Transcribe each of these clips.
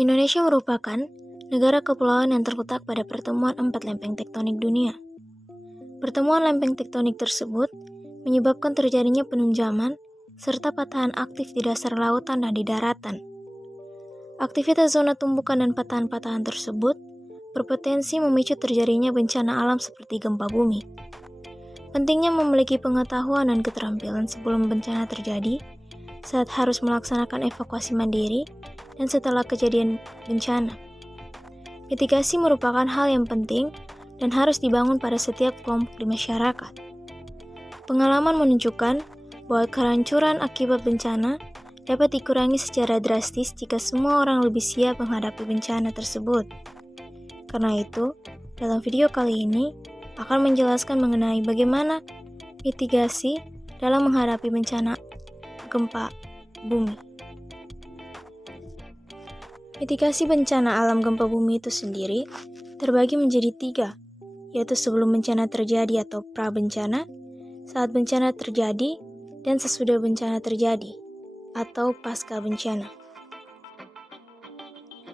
Indonesia merupakan negara kepulauan yang terletak pada pertemuan 4 lempeng tektonik dunia. Pertemuan lempeng tektonik tersebut menyebabkan terjadinya penunjaman serta patahan aktif di dasar lautan dan di daratan. Aktivitas zona tumbukan dan patahan-patahan tersebut berpotensi memicu terjadinya bencana alam seperti gempa bumi. Pentingnya memiliki pengetahuan dan keterampilan sebelum bencana terjadi saat harus melaksanakan evakuasi mandiri dan setelah kejadian bencana. Mitigasi merupakan hal yang penting dan harus dibangun pada setiap kelompok di masyarakat. Pengalaman menunjukkan bahwa kehancuran akibat bencana dapat dikurangi secara drastis jika semua orang lebih siap menghadapi bencana tersebut. Karena itu, dalam video kali ini akan menjelaskan mengenai bagaimana mitigasi dalam menghadapi bencana gempa bumi. Mitigasi bencana alam gempa bumi itu sendiri terbagi menjadi 3, yaitu sebelum bencana terjadi atau pra-bencana, saat bencana terjadi, dan sesudah bencana terjadi atau pasca bencana.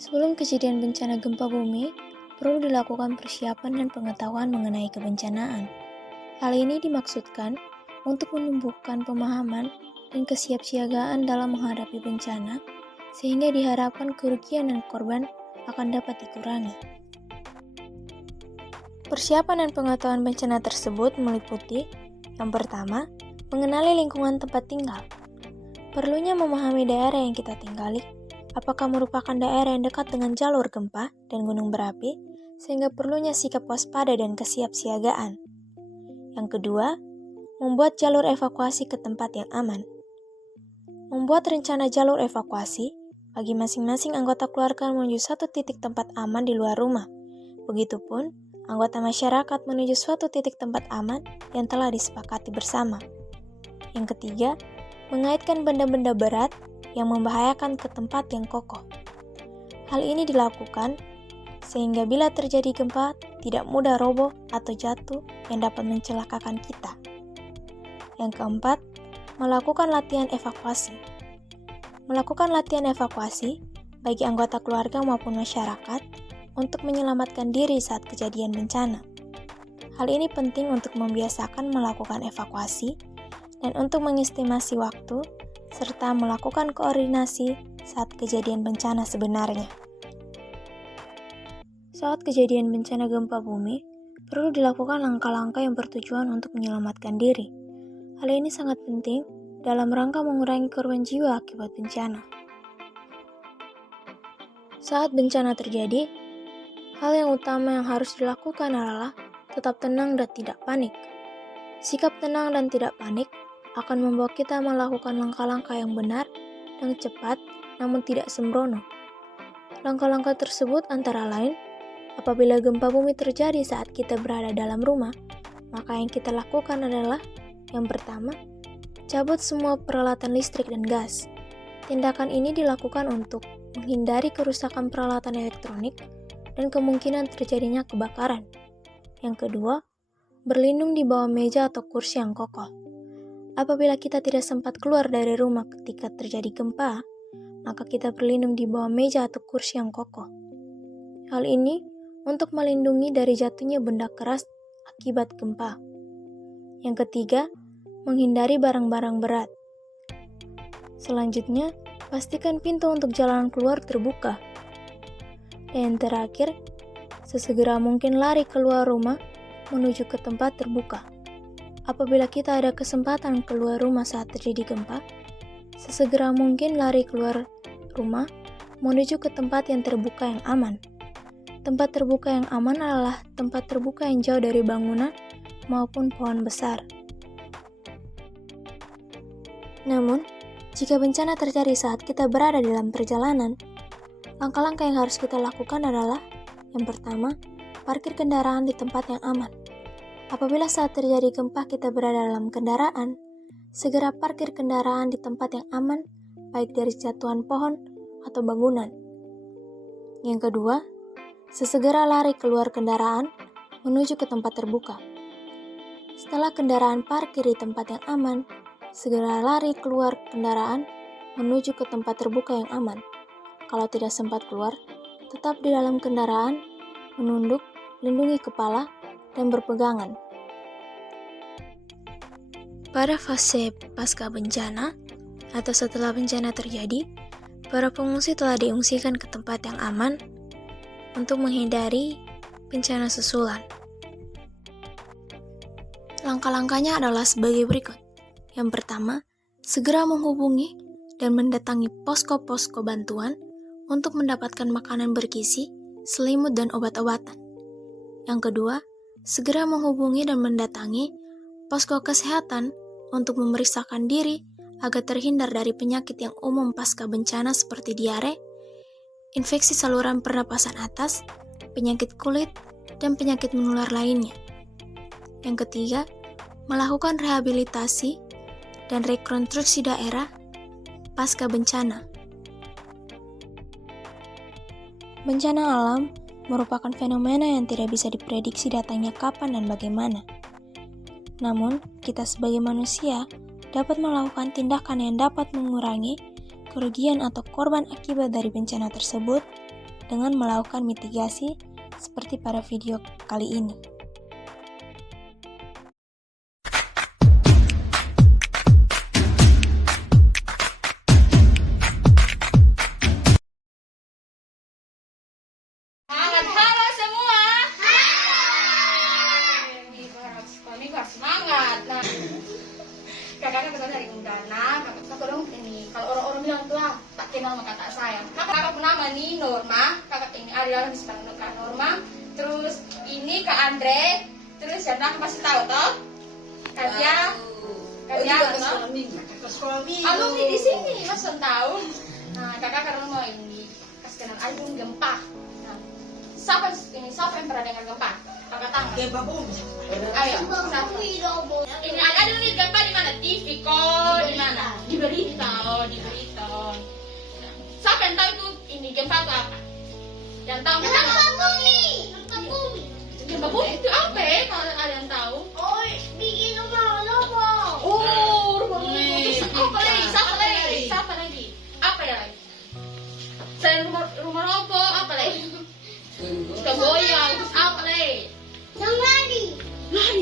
Sebelum kejadian bencana gempa bumi, perlu dilakukan persiapan dan pengetahuan mengenai kebencanaan. Hal ini dimaksudkan untuk menumbuhkan pemahaman dan kesiapsiagaan dalam menghadapi bencana, sehingga diharapkan kerugian dan korban akan dapat dikurangi. Persiapan dan pengetahuan bencana tersebut meliputi: yang pertama, mengenali lingkungan tempat tinggal. Perlunya memahami daerah yang kita tinggali, apakah merupakan daerah yang dekat dengan jalur gempa dan gunung berapi, sehingga perlunya sikap waspada dan kesiapsiagaan. Yang kedua, membuat jalur evakuasi ke tempat yang aman. Membuat rencana jalur evakuasi bagi masing-masing anggota keluarga menuju satu titik tempat aman di luar rumah. Begitupun, anggota masyarakat menuju suatu titik tempat aman yang telah disepakati bersama. Yang ketiga, mengaitkan benda-benda berat yang membahayakan ke tempat yang kokoh. Hal ini dilakukan sehingga bila terjadi gempa tidak mudah roboh atau jatuh yang dapat mencelakakan kita. Yang keempat, melakukan latihan evakuasi. Melakukan latihan evakuasi bagi anggota keluarga maupun masyarakat untuk menyelamatkan diri saat kejadian bencana. Hal ini penting untuk membiasakan melakukan evakuasi dan untuk mengestimasi waktu serta melakukan koordinasi saat kejadian bencana sebenarnya. Saat kejadian bencana gempa bumi, perlu dilakukan langkah-langkah yang bertujuan untuk menyelamatkan diri. Hal ini sangat penting dalam rangka mengurangi korban jiwa akibat bencana. Saat bencana terjadi, hal yang utama yang harus dilakukan adalah tetap tenang dan tidak panik. Sikap tenang dan tidak panik akan membawa kita melakukan langkah-langkah yang benar dan cepat, namun tidak sembrono. Langkah-langkah tersebut antara lain, apabila gempa bumi terjadi saat kita berada dalam rumah, maka yang kita lakukan adalah: yang pertama, cabut semua peralatan listrik dan gas. Tindakan ini dilakukan untuk menghindari kerusakan peralatan elektronik dan kemungkinan terjadinya kebakaran. Yang kedua, berlindung di bawah meja atau kursi yang kokoh. Apabila kita tidak sempat keluar dari rumah ketika terjadi gempa, maka kita berlindung di bawah meja atau kursi yang kokoh. Hal ini untuk melindungi dari jatuhnya benda keras akibat gempa. Yang ketiga, menghindari barang-barang berat. Selanjutnya, pastikan pintu untuk jalan keluar terbuka. Dan yang terakhir, sesegera mungkin lari keluar rumah menuju ke tempat terbuka. Apabila kita ada kesempatan keluar rumah saat terjadi gempa, sesegera mungkin lari keluar rumah menuju ke tempat yang terbuka yang aman. Tempat terbuka yang aman adalah tempat terbuka yang jauh dari bangunan maupun pohon besar. Namun, jika bencana terjadi saat kita berada dalam perjalanan, langkah-langkah yang harus kita lakukan adalah: yang pertama, parkir kendaraan di tempat yang aman. Apabila saat terjadi gempa kita berada dalam kendaraan, segera parkir kendaraan di tempat yang aman, baik dari jatuhan pohon atau bangunan. Yang kedua, sesegera lari keluar kendaraan menuju ke tempat terbuka. Setelah kendaraan parkir di tempat yang aman, segera lari keluar kendaraan menuju ke tempat terbuka yang aman. kalau tidak sempat keluar, tetap di dalam kendaraan, menunduk, lindungi kepala, dan berpegangan. Pada fase pasca bencana atau setelah bencana terjadi, para pengungsi telah diungsikan ke tempat yang aman untuk menghindari bencana susulan. Langkah-langkahnya adalah sebagai berikut. Yang pertama, segera menghubungi dan mendatangi posko-posko bantuan untuk mendapatkan makanan bergizi, selimut, dan obat-obatan. Yang kedua, segera menghubungi dan mendatangi posko kesehatan untuk memeriksakan diri agar terhindar dari penyakit yang umum pasca bencana seperti diare, infeksi saluran pernapasan atas, penyakit kulit, dan penyakit menular lainnya. Yang ketiga, melakukan rehabilitasi dan rekonstruksi daerah pasca bencana. Bencana alam merupakan fenomena yang tidak bisa diprediksi datangnya kapan dan bagaimana. Namun, kita sebagai manusia dapat melakukan tindakan yang dapat mengurangi kerugian atau korban akibat dari bencana tersebut dengan melakukan mitigasi seperti pada video kali ini. Halo semua. Kami semangat. Nah, kakak betul dari Undana. Kakak dong ini. Kalau orang-orang bilang tuh tak kenal sama kakak saya. Kakak nama nih Norma. Kakak ini adalah dipanggil Kak Norma. Terus ini Kak Andre. Terus yang aku pasti tahu toh. Kalian alumni di sini Mas tahu. Nah, kakak karena mau ini kasih kenal album gempa. Nah, siapa yang pernah dengar gempa? Kakak tangan. Ayo, satu. Ini ada dulu gempa di mana? TV kok di mana? Di berita. Nah, siapa yang tahu itu ini gempa itu apa? Yang tahu kan? Gempa bumi itu apa ya? Kalau ada yang tahu? Bikin rumah-rumah. Siapa lagi? Apa ya lagi? Selain rumah roboh, apa lagi? Suka goyang, terus apa lagi? Yang lari.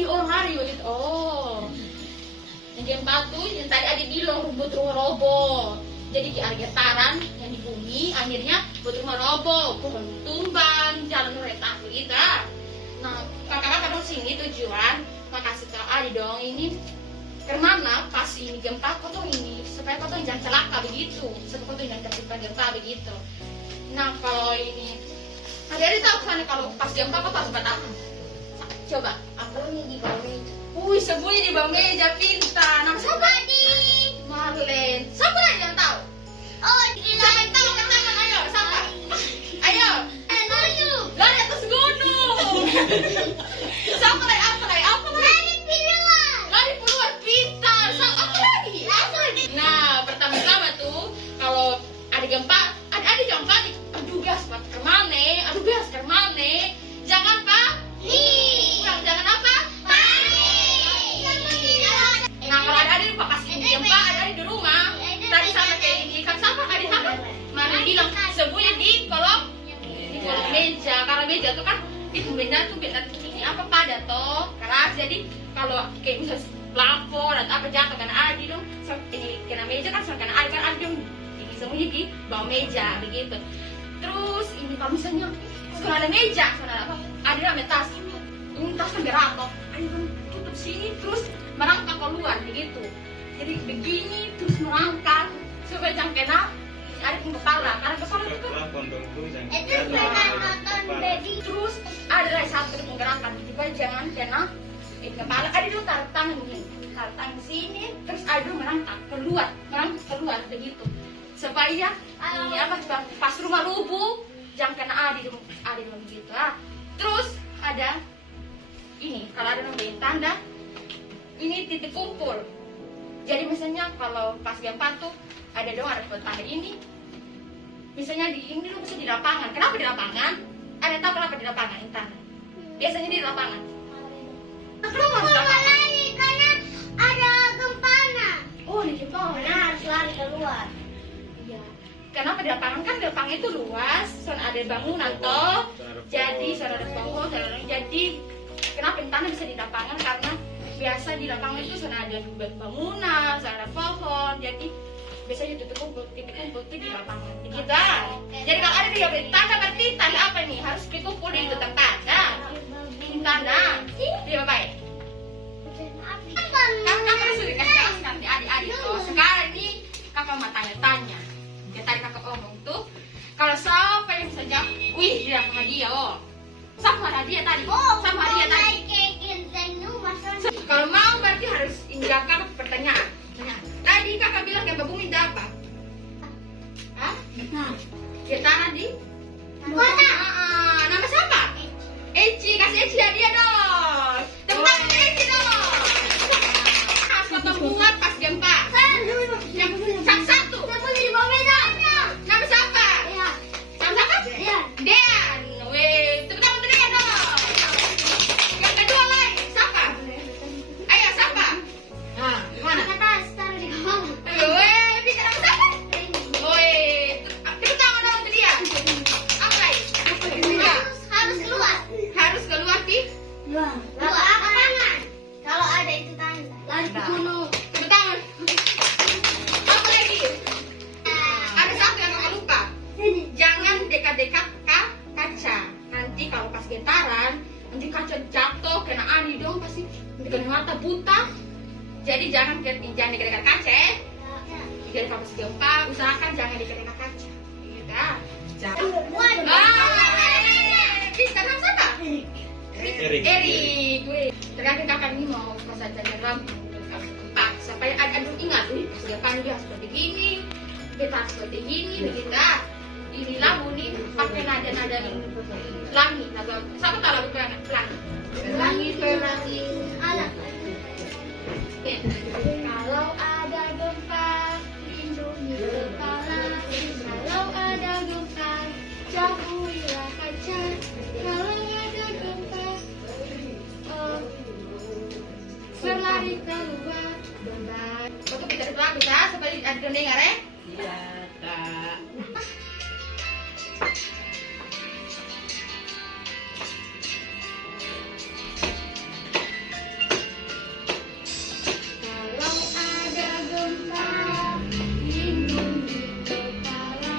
Orang lari begitu. Yang gempa tuh yang tadi ada bilang buat rumah roboh. Jadi ada getaran yang di bumi, akhirnya buat rumah roboh, pohon tumbang, jalan retak begitu. Nah, kakak-kakak dari sini tujuan, makasih ke Adi dong ini kemana pas ini gempa kok tuh ini supaya kok tuh jangan celaka begitu, supaya kok tuh jangan tertimpa gempa begitu. Nah kalau ini ada tahu kan kalau pas gempa kok harus buat apa? Coba. Aku nih di bawah meja. Sembunyi di bawah meja pintar. Nah siapa? Marlen. Siapa lagi yang tahu? Siapa yang tahu ke tangan? Ayo, siapa? Ayo. Lari atas gunung. Siapa lagi? Apa lagi? Lari keluar pintar. Apa lagi? Nah, pertama-tama tuh kalau ada gempa, ada jangan panik. Aduh, bias kemana? Jangan panik. Jangan apa? Nah, kalau ada lupa kasih gempa, ada di rumah. Tadi sama kayak ini, kan sama ada sama. Mana bilang sembunyi di kolong meja. Karena meja tuh kan itu benda tuh ini apa pada toh keras. Jadi kalau kayak misalnya lapor atau apa jatuh karena ada di dong kena meja kan karena ada dong ini sembunyi di bawah meja begitu. Terus ini kalau misalnya sudah ada meja, sudah ada namanya tas. Ini tas kan geratok, ada tutup sini terus merangkak keluar begitu. Jadi begini terus merangkak supaya jangan kena ada di kepala. Karena kepala itu kan Itu pernah nonton baby. terus ada lagi satu penggerakan supaya jangan kena kepala. Ada dulu taruh tangan begini, taruh tangan sini terus ada dulu merangkak keluar begitu supaya ini apa pas rumah rubuh jangan kena ada dulu begitu. Terus ada ini kalau ada namanya tanda ini titik kumpul. Jadi misalnya kalau pas gempa tuh ada tanda ini. Misalnya di ini lu bisa di lapangan. Kenapa di lapangan? Ada yang tahu kenapa di lapangan intan? Biasanya di lapangan. Kenapa di lapangan? Lari karena ada gempana. Oh, di gempa. Karena harus lari keluar. Iya. kenapa di lapangan kan di lapangan itu luas, soalnya ada bangunan toh. Jadi soalnya ada pohon, jadi kenapa di tanah bisa di lapangan karena biasa di lapangan itu soalnya ada bangunan, soalnya ada pohon, jadi biasanya titik kumpul itu di lapangan. Gitu. Jadi kalau ada di tanah berarti tanda apa nih? Harus dikumpul di tentang tanda. Tanah. Dia baik. Kakak harus dikasih jelaskan di adik-adik. Oh, sekarang ini kakak mau tanya-tanya. Ya tadi kakak omong tuh, kalau siapa yang bisa jawab, wih dia dapat hadiah oh. Sama hadiah tadi. Sama hadiah tadi. Kalau mau berarti harus ini kakak pertanyaan. Tadi kakak bilang yang Bumi dapat. Hah? Kita di Mana? nama siapa? Eci, kasih Eci hadiah dong. Tepuk tangan untuk Eci dong. Harus potong bunga pas jam 4. Jam 1. Nama siapa? Nama siapa? Dean. Weh, tepuk tangan untuk Dean dong. Yang kedua lagi siapa? Ayo siapa? Nah, mana? Weh, bisa nama siapa? Weh, tepuk tangan dong untuk dia. Apa lagi? Harus keluar Pi. Kalau ada itu tanda. Lari ke gunung. Tepuk tangan. Apa lagi? Ada satu yang kakak lupa. Jangan dekat-dekat kaca. Nanti kalau pas getaran, nanti kaca jatuh kena ani dong pasti kena mata buta. Jadi jangan dekat-dekat kaca. Jadi kalau pas gempa usahakan jangan dekat-dekat kaca. Gitu. Bisa nama siapa? Erik. Terakhir kakak ini mau pasang jalan lampu tempat supaya aduh ingat pas gempa dia seperti gini, kita seperti gini, begitu. Ini lagu nih pakai nada-nada langit, nada. Siapa tahu lagu langit? Langit. Kalau ada gempa, lindungi kepala. Kalau ada gempa, jauhilah kaca. Kalau ada gempa, berlari keluar. Betul kita lagu tak? Seperti ada dengar ya? Iya, tak. Kalau ada gempa, lindungi kepala.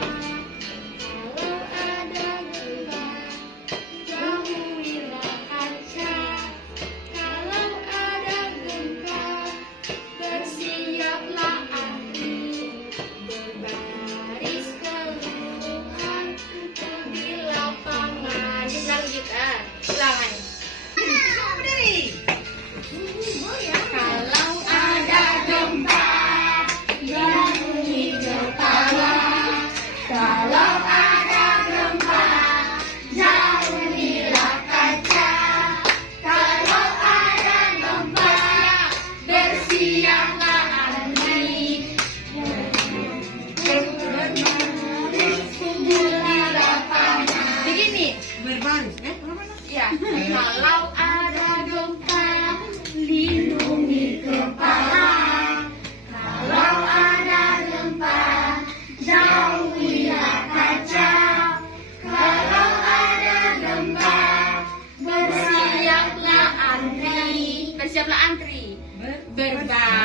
Kalau ada gempa, jauhilah kaca. Kalau ada gempa, bersiaplah antri. Berbaris keluar di lapangan. Dilanjutkan. Ulangan. Kalau ada gempa, lindungi kepala. Kalau ada gempa, jauhilah kaca. Kalau ada gempa, bersiaplah antri. Berbaris di lapangan. Begini. Berbaris, Ya. Kalau ada gempa, lindungi kepala. Kalau ada gempa, jauhilah kaca. Kalau ada gempa, bersiaplah antri. Bersiaplah antri. Berbaris